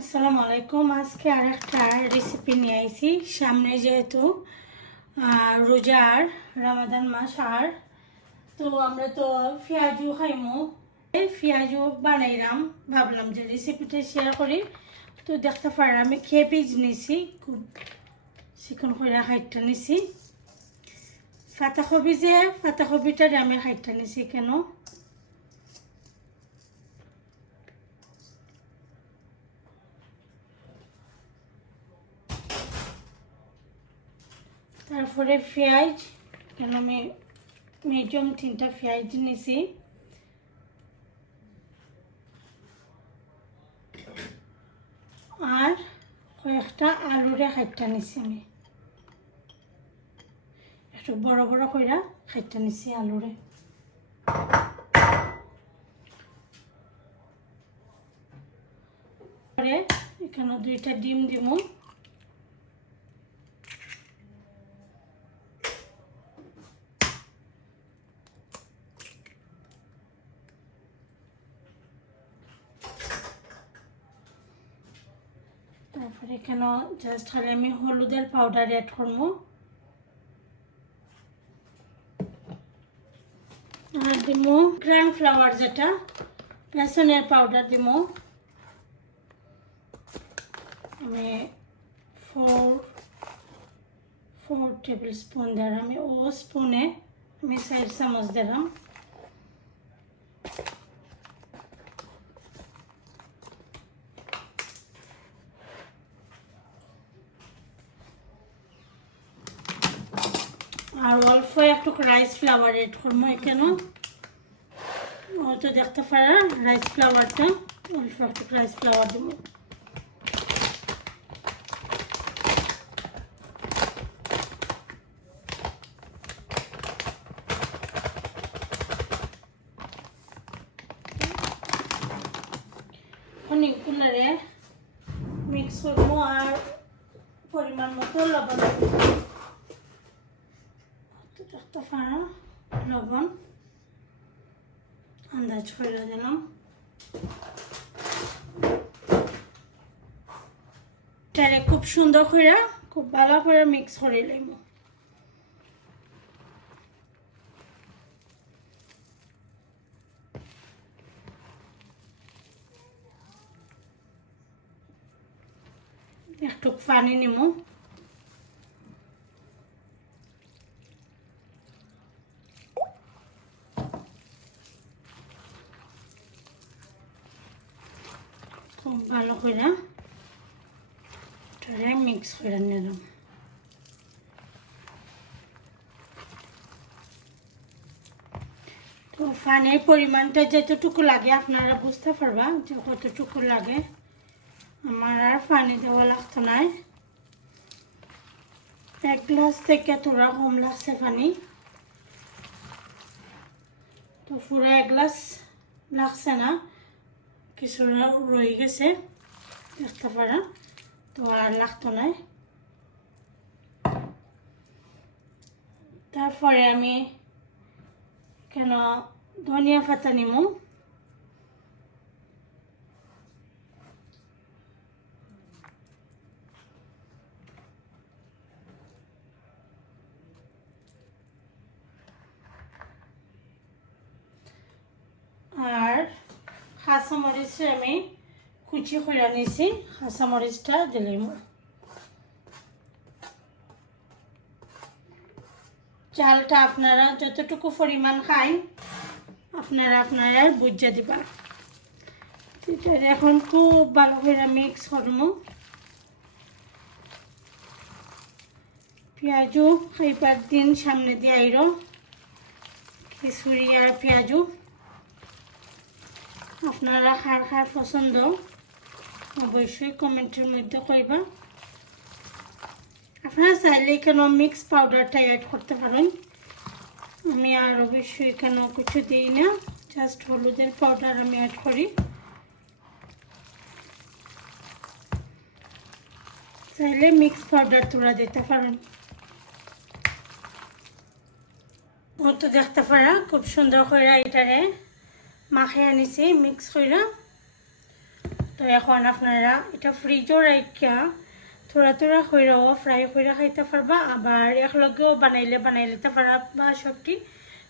আসসালামু আলাইকুম। আজকে আরেকটা রেসিপি নিয়ে আইছি। সামনে যেহেতু রোজার রমাদান মাস, আর তো আমরা তো পেঁয়াজু খাইমু, পেঁয়াজু বানাইলাম, ভাবলাম যে রেসিপিটা শেয়ার করি। তো দেখতে পারেন আমি খেপিজ নিছি, খুব চিকন করে খাইটা নিছি। পাতাকপিটার আমি খাইটা নিছি কেন, তারপরে পেঁয়াজ কেন আমি মিডিয়াম 3টা পেঁয়াজ নিছি, আর কয়েকটা আলুরে খাইটা নিছি। আমি একটু বড় বড় কইরা খাইটা নিছি আলুরে। পরে এখানে 2টা ডিম দিমু, তারপরে এখানে জাস্ট খালি আমি হলুদের পাউডার অ্যাড করবো, আর দিমু গ্রান ফ্লাওয়ার যেটা বেসনের পাউডার দিমু আমি 4 টেবিল স্পুন দিলাম। আমি ও স্পুনে আমি 4 চামচ দিলাম। আর অল্প একটু রাইস ফ্লাওয়ার এড করবো এখানে। ও তো দেখতে পারা রাইস ফ্লাওয়ারটা, অল্প একটু রাইস ফ্লাওয়ার দেবো। অনেকগুলারে মিক্স করবো আর পরিমাণ মতো লবণ দেখতে পারা, লবণ আন্দাজ করে দিলাম। এটারে খুব সুন্দর করে খুব ভালো করে মিক্স করে নেব। একটু পানি নিব, খুব ভালো করে মিক্স করে নিলাম। তো পানির পরিমাণটা যতটুকু লাগে আপনারা বুঝতে পারবা যে কতটুকু লাগে। আমার আর পানি দেওয়া লাগতো না, 1 গ্লাস থেকে তোরা কম লাগছে পানি, তো পুরো 1 গ্লাস লাগছে না, কিছু রয়ে গেছে দেখতে পারা, তো আর লাগতো না। তারপরে আমি কেন ধনিয়া পাতা নিমু, আর কাঁচামরিচ আমি কুচি করে নিয়েছি, কাঁচামরিচটা দিলাম। চালটা আপনারা যতটুকু পরিমাণ খাই আপনারা বুঝে দিবা। এটা এখন খুব ভালো করে মিক্স করবো। পেঁয়াজু এইবার দিন সামনে দিয়ে আইর খিচুড়ি আর পেঁয়াজু আপনারা খার পছন্দ অবশ্যই কমেন্টের মধ্যে কইবা। আপনারা চাইলে কেন মিক্স পাউডারটা অ্যাড করতে পারেন, আমি আর অবশ্যই কেন কিছু দিই না, জাস্ট হলুদের পাউডার আমি অ্যাড করি। চাইলে মিক্স পাউডার তোরা দিতে পারেন। ও তো দেখতে পারা খুব সুন্দর করে এটারে মাখিয়ে আনিছি মিক্স করে। তো এখন আপনারা এটা ফ্রিজও রাখিয়া থোড়া থোড়া কইরাও ফ্রাই করে খাইতে পারবা, আবার একলগেও বানাই নিতে পারবা সবটি।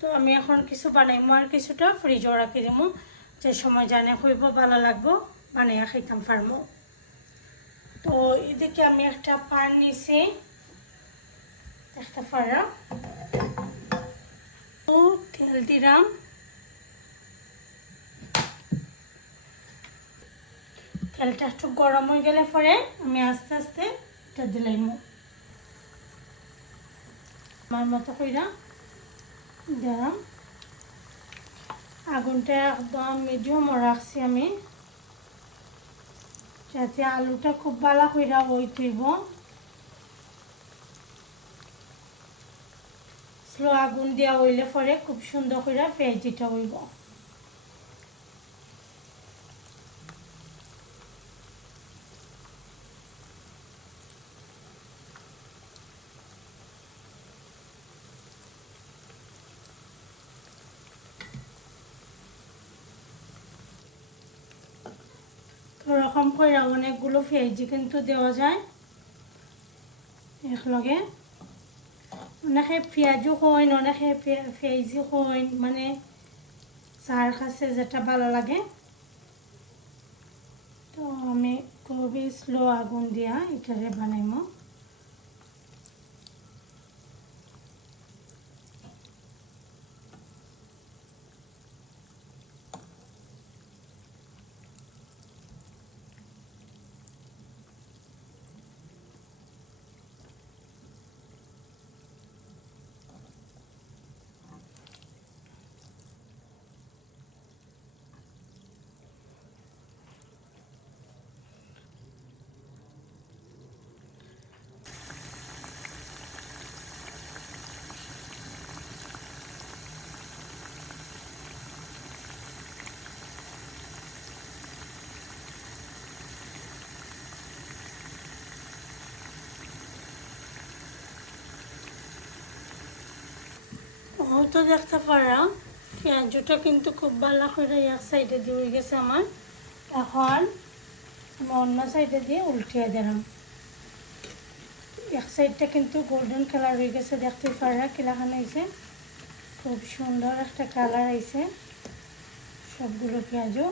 তো আমি এখন কিছু বানাইমো আর কিছুটা ফ্রিজও রাখি দিমু, যে সময় জানে হইব ভালো লাগবো বানাইয়া খাইতাম পারবো। তো এদিকে আমি একটা পান নিছি দেখতে পারা, তো তেল দিলাম। তেলটা একটু গরম হয়ে গেলে পরে আমি আস্তে আস্তে এটা দিলাইমু আমার মতো কইরা দিলাম। আগুনটা একদম মিডিয়াম রাখছি আমি, যাতে আলুটা খুব ভালো কইরা হইতেইব। স্লো আগুন দিয়া হইলে পরে খুব সুন্দর কইরা পেঁয়াজিটা হইব। ওরকম করে অনেকগুলো পেঁয়াজি কিন্তু দেওয়া যায় একলগে। অনেকে পেঁয়াজও কইন, অনেকে পেঁয়াজি কইন, মানে যার কাছে যেটা ভালো লাগে। তো আমি খুবই স্লো আগুন দিয়া এটারে বানাইমো। তো দেখতে পারা পেঁয়াজটা কিন্তু খুব ভালো করে এক সাইডে দিয়ে গেছে আমার। এখন আমি অন্য সাইডে দিয়ে উল্টিয়ে দিলাম। এক সাইডটা কিন্তু গোল্ডেন কালার হয়ে গেছে, দেখতে পারা কিলাখান হয়েছে, খুব সুন্দর একটা কালার আইছে সবগুলো পেঁয়াজও।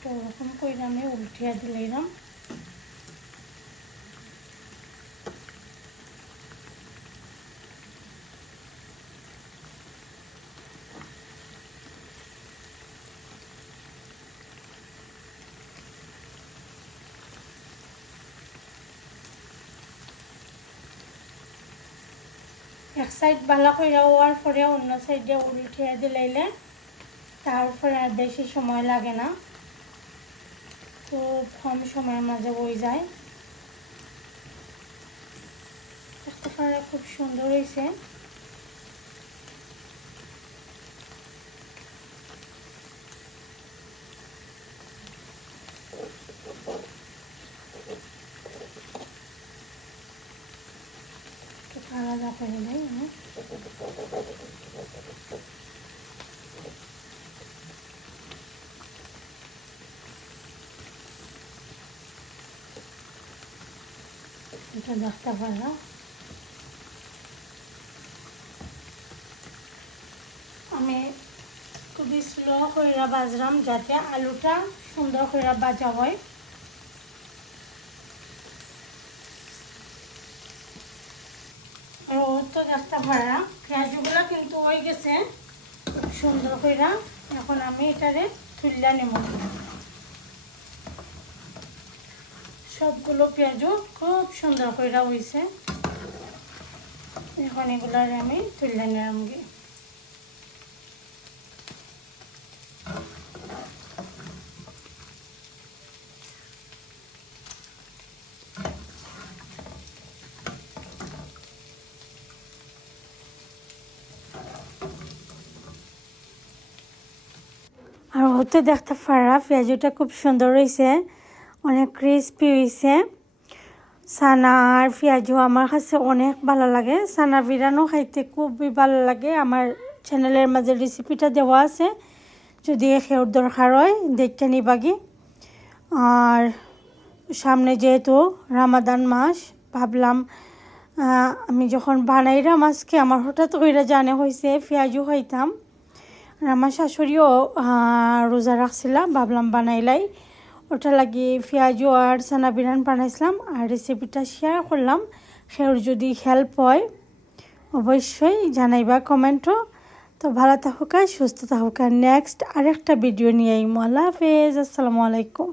তো ওরকম করে আমি উল্টিয়ে দিলাম। এক সাইড ভালো করে হওয়ার পরে অন্য সাইডে উল্টিয়ে দিলাইলে তারপরে আর বেশি সময় লাগে না, খুব কম সময়ের মাঝে হয়ে যায়। দেখতে পারা খুব সুন্দর হয়েছে। আলাদা করে দেয় এটা দেখতে পারা। আমি খুবই স্লো করে বাজলাম যাতে আলুটা সুন্দর করে ভাজা হয়। আর ও তো দেখতে পারা পেঁয়াজগুলো কিন্তু হয়ে গেছে খুব সুন্দর করে। এখন আমি এটারে তুললা নেব। সবগুলো পেঁয়াজও খুব সুন্দর করে হয়েছে। এখন এগুলার আমি তুললা নিলাম গে। আর হতে দেখতে পারা পেঁয়াজটা খুব সুন্দর হয়েছে, অনেক ক্রিস্পি হয়েছে। সানা আর পেঁয়াজও আমার কাছে অনেক ভালো লাগে। সানা বিরানো খাইতে খুবই ভালো লাগে। আমার চ্যানেলের মাঝে রেসিপিটা দেওয়া আছে, যদি খেউর দরকার হয় দেখতে নিবাগি। আর সামনে যেহেতু রামাদান মাস, ভাবলাম আমি যখন বানাইলাম আজকে আমার হঠাৎ করে জানে হয়েছে পেঁয়াজও খাইতাম। আর আমার শাশুড়িও রোজা রাখছিলাম, ভাবলাম বানাইলাই, ওটা লাগিয়ে পেঁয়াজও আর সানা বিরান বানাইছিলাম আর রেসিপিটা শেয়ার করলাম। সেওর যদি হেল্প হয় অবশ্যই জানাইবা কমেন্টও। তো ভালো থাকুক আর সুস্থ থাকুক, আর নেক্সট আরেকটা ভিডিও নিয়ে আইমু। আল্লাহ হাফেজ, আসসালামু আলাইকুম।